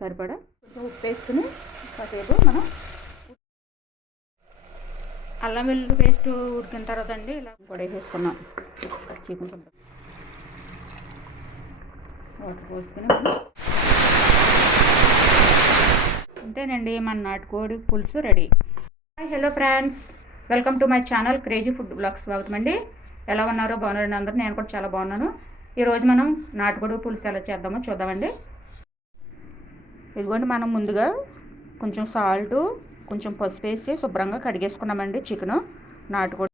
సరిపడా? కొంచెం ఉప్పు వేసుకుని కాసేపు మనం అల్లం వెల్లుల్లి పేస్ట్ ఉడికిన తర్వాత అండి ఇలా కూడా వేసుకున్నాం చికెన్ వాటర్ పోసుకుని మనం అంతేనండి మన నాటుకోడి పులుసు ready. Hello friends. Welcome to my channel crazy food blogs స్వాగతం అండి. ఎలా ఉన్నారో బాగున్నారండి అందరూ నేను కూడా చాలా బాగున్నాను. ఈరోజు మనం నాటుకోడి పులుసు ఎలా చేద్దామో చూద్దామండి. ఇదిగోండి మనం ముందుగా కొంచెం సాల్ట్ కొంచెం పసుపు వేసి శుభ్రంగా కడిగేసుకున్నామండి చికెన్ నాటుకోడి.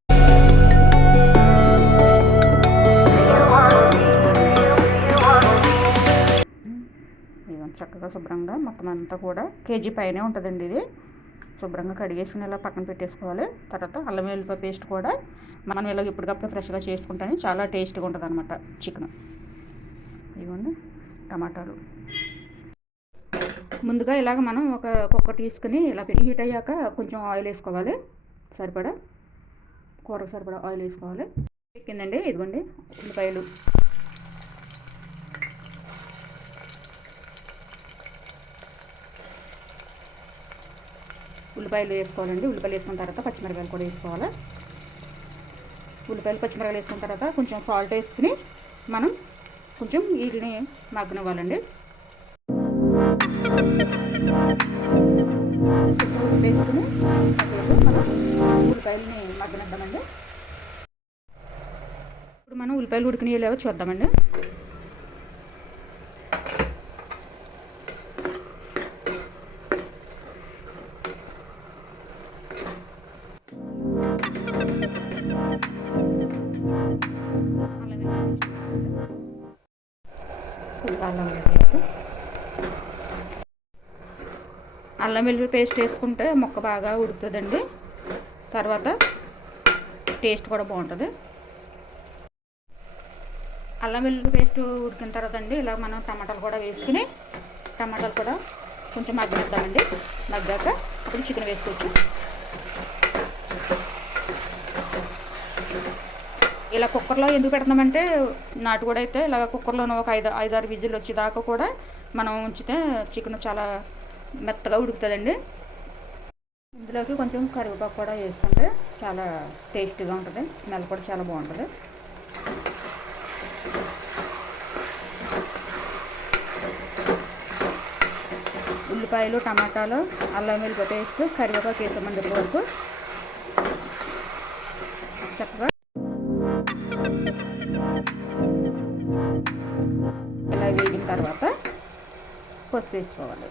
ఇదిగోండి చక్కగా శుభ్రంగా మొత్తం అంతా కూడా కేజీ పైనే ఉంటుందండి ఇది. శుభ్రంగా కడిగేసుకుని ఇలా పక్కన పెట్టేసుకోవాలి. తర్వాత అల్లం వెల్లిపాయ పేస్ట్ కూడా మనం ఇలా ఇప్పటికప్పుడు ఫ్రెష్గా చేసుకుంటే చాలా టేస్ట్గా ఉంటుంది అనమాట చికెన్ ఇదిగోండి టమాటాలు. ముందుగా ఇలాగ మనం ఒక కుక్కర్ తీసుకుని ఇలా పెట్టి హీట్ అయ్యాక కొంచెం ఆయిల్ వేసుకోవాలి. సరిపడా? కూరకు సరిపడా ఆయిల్ వేసుకోవాలి. ఎక్కిందండి ఇదిగోండి ఉల్లిపాయలు. ఉల్లిపాయలు వేసుకోవాలండి. ఉల్లిపాయలు వేసుకున్న తర్వాత పచ్చిమిరకాయలు కూడా వేసుకోవాలి? ఉల్లిపాయలు పచ్చిమిరకాయలు వేసుకున్న తర్వాత కొంచెం సాల్ట్ వేసుకుని మనం కొంచెం వీటిని మగ్గనివ్వాలండి. వేసుకుని ఉల్లిపాయలని మగ్గనిద్దామండి ఇప్పుడు మనం ఉల్లిపాయలు ఉడికినలేవో చూద్దామండి. అల్లం వెల్లుల్లి అల్లం వెల్లుల్లి పేస్ట్ వేసుకుంటే మొక్క బాగా ఉడుకుతుందండి. తర్వాత టేస్ట్ కూడా బాగుంటుంది. అల్లం వెల్లుల్లి పేస్ట్ ఉడికిన తర్వాత అండి ఇలా మనం టమాటాలు కూడా వేసుకుని టమాటాలు కూడా కొంచెం మగ్గనిద్దామండి. మగ్గాక అప్పుడు చికెన్ వేసుకోవచ్చు. ఇలా కుక్కర్లో ఎందుకు పెడుతున్నామంటే నాటు కూడా అయితే ఇలా కుక్కర్లో ఒక ఐదు ఐదారు విజిల్ వచ్చేదాకా కూడా మనం ఉంచితే చికెన్ చాలా మెత్తగా ఉడుకుతుందండి. ఇందులోకి కొంచెం కరివేపాకు కూడా వేసుకుంటే చాలా టేస్టీగా ఉంటుంది. స్మెల్ కూడా చాలా బాగుంటుంది. ఉల్లిపాయలు టమాటాలు అల్లం వెల్లిపాయ పేస్ట్ కరివేపాకు వేసామండి ఇప్పటి వరకు చక్కగా ఇలా వేగిన తర్వాత పసుపు వేసుకోవాలి.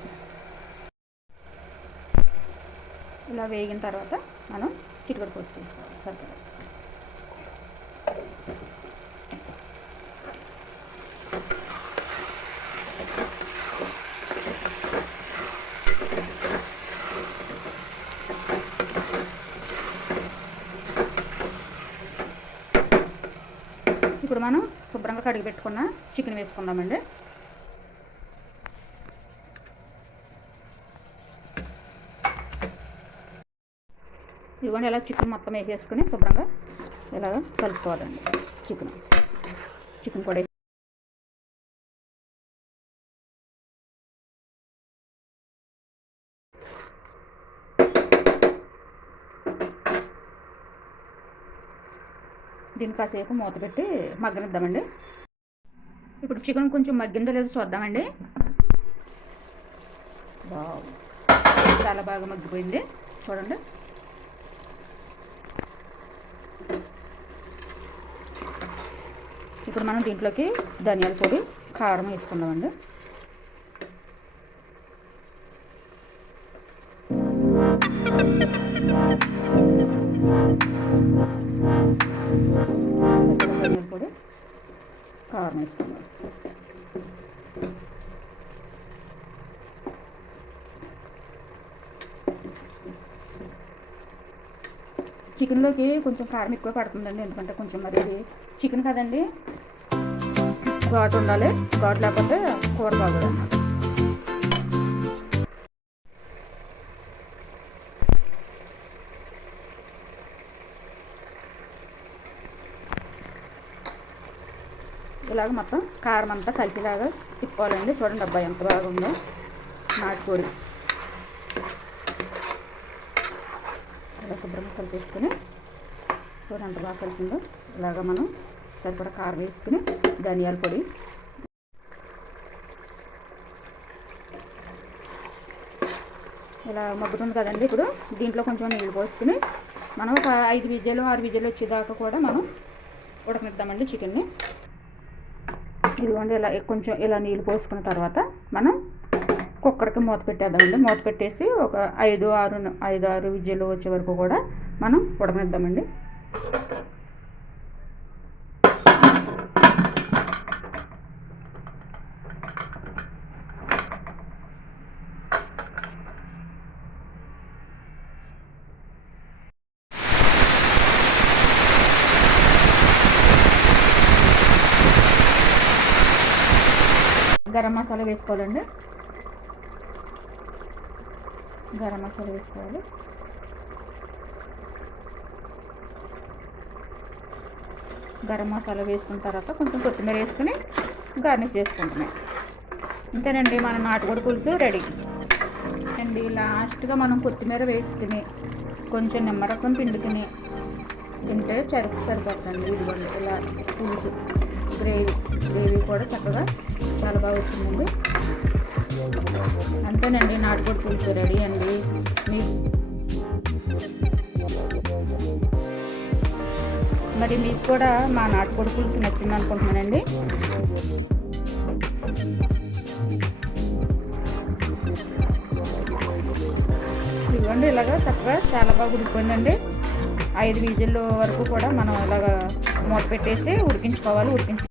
ఇలా వేగిన తర్వాత మనం చిటికడ పసుపు తీసుకోవాలి సరిపడా ఇప్పుడు మనం శుభ్రంగా కడిగి పెట్టుకున్న చికెన్ వేసుకుందామండి. ఇదిగోండి ఇలా చికెన్ మొత్తం వేసేసుకుని శుభ్రంగా ఇలా కలుపుకోవాలండి. చికెన్ చికెన్ కూడా దీన్ని కాసేపు మూత పెట్టి మగ్గనిద్దామండి. ఇప్పుడు చికెన్ కొంచెం మగ్గిందో లేదో చూద్దామండి. చాలా బాగా మగ్గిపోయింది. చూడండి. ఇప్పుడు మనం దీంట్లోకి ధనియాల పొడి కారం వేసుకుందామండి. ధనియాల పొడి కారం వేసుకుందాం. చికెన్లోకి కొంచెం కారం ఎక్కువ పడుతుందండి ఎందుకంటే కొంచెం మరి చికెన్ కదండి. ఘాటు ఉండాలి. ఘాటు లేకపోతే కూర బాగోదు. అన్నమాట ఇలాగ మొత్తం కారం అంతా కలిపిలాగా తిప్పాలండి చూడండి అబ్బాయి ఎంత బాగుందో నాటుకోడి. ఇలా శుభ్రంగా కలిపేసుకొని చూడండి బాగా కలిసిందో. ఇలాగ మనం సరిపడ కారం వేసుకుని ధనియాల పొడి. ఇలా మగ్గుతుంది కదండి ఇప్పుడు దీంట్లో కొంచెం నీళ్ళు పోసుకుని మనం ఒక ఐదు విజయలు ఆరు విజయలు వచ్చేదాకా కూడా మనం ఉడకనిద్దామండి చికెన్ని. ఇదిగోండి ఇలా కొంచెం ఇలా నీళ్ళు పోసుకున్న తర్వాత మనం కుక్కర్కి మూత పెట్టేద్దామండి. మూత పెట్టేసి ఒక ఐదు ఆరు ఐదు ఆరు విజయలు వచ్చే వరకు కూడా మనం ఉడకనిద్దామండి. గరం మసాలా వేసుకోవాలండి. గరం మసాలా వేసుకోవాలి. గరం మసాలా వేసుకున్న తర్వాత కొంచెం కొత్తిమీర వేసుకుని గార్నిష్ చేసుకుంటున్నాం. అంతేనండి మన నాటుకోడి పులుసు రెడీ. అండి లాస్ట్గా మనం కొత్తిమీర వేసుకుని కొంచెం నిమ్మరకం పిండుకుని తింటే చరుకు సరిపోతుంది ఇదిగోండి ఇలా పులుసు గ్రేవీ గ్రేవీ కూడా చక్కగా చాలా బాగా వచ్చిందండి. అంతేనండి నాటుకోడి పులుసు రెడీ అండి. మీకు మరి మీకు కూడా మా నాటుకోడి పులుసు నచ్చింది అనుకుంటున్నానండి. ఇవ్వండి ఇలాగా చక్కగా చాలా బాగా ఉడికిపోయిందండి. ఐదు విజిల్ వరకు కూడా మనం ఇలాగ మూత పెట్టేసి ఉడికించుకోవాలి ఉడికించు